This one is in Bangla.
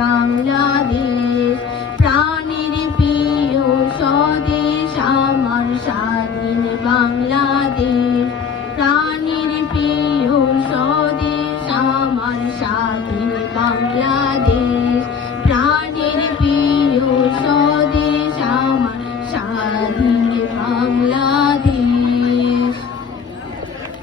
বাংলাদেশ